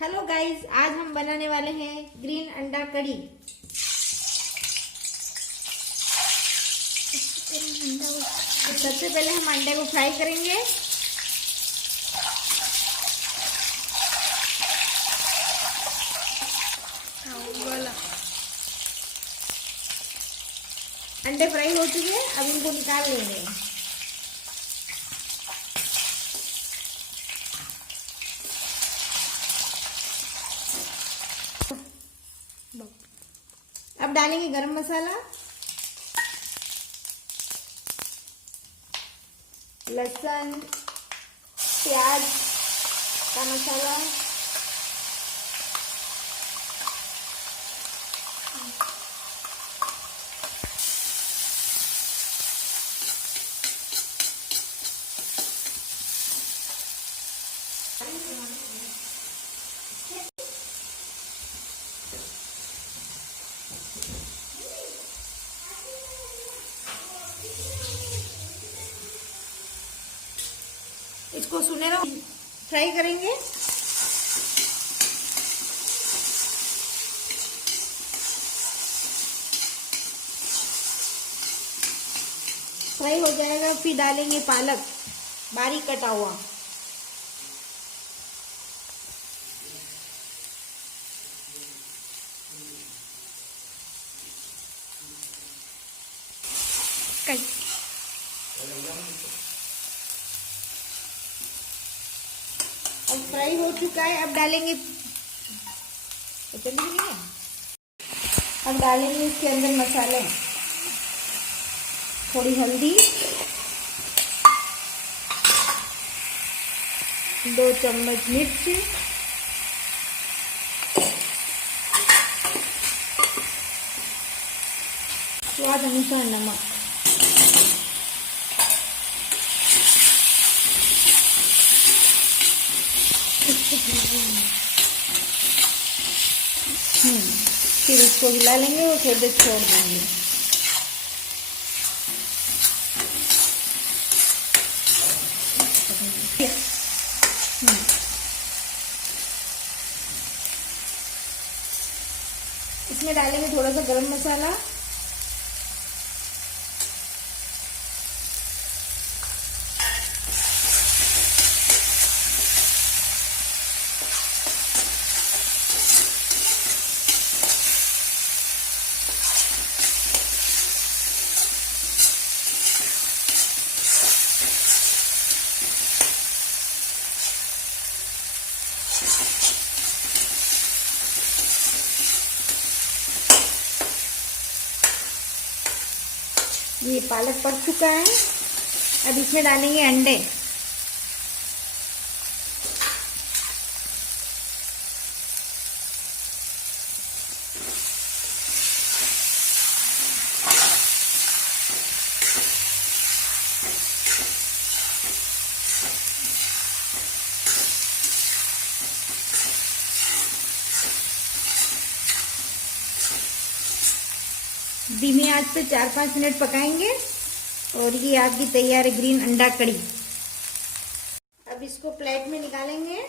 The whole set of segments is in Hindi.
हेलो गाइस, आज हम बनाने वाले हैं ग्रीन अंडा कड़ी। तो सबसे पहले हम अंडे को फ्राई करेंगे। अंडे फ्राई हो चुके हैं, अब इनको निकाल लेंगे। अब डालेंगे गरम मसाला, लहसुन, प्याज का मसाला, इसको सुनहरा फ्राई करेंगे। फ्राई हो जाएगा, फिर डालेंगे पालक बारीक कटा हुआ। अब फ्राई हो चुका है, अब डालेंगे इसके अंदर मसाले। थोड़ी हल्दी, 2 चम्मच मिर्च, स्वाद अनुसार नमक। फिर इसको हिला लेंगे और थोड़ी देर छोड़ देंगे। इसमें डालेंगे थोड़ा सा गरम मसाला, ये पालक पक चुका है। अब इसमें डालेंगे अंडे। धीमी आंच पे 4-5 मिनट पकाएंगे और ये आपकी तैयार है ग्रीन अंडा कड़ी। अब इसको प्लेट में निकालेंगे।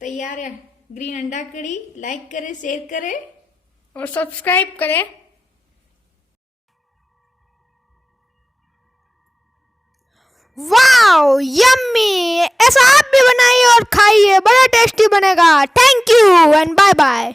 तैयार है ग्रीन अंडा कड़ी। लाइक करें, शेयर करें और सब्सक्राइब करें। Wow yummy! ऐसा आप भी बनाइए और खाइए, बड़ा टेस्टी बनेगा। Thank you and bye bye.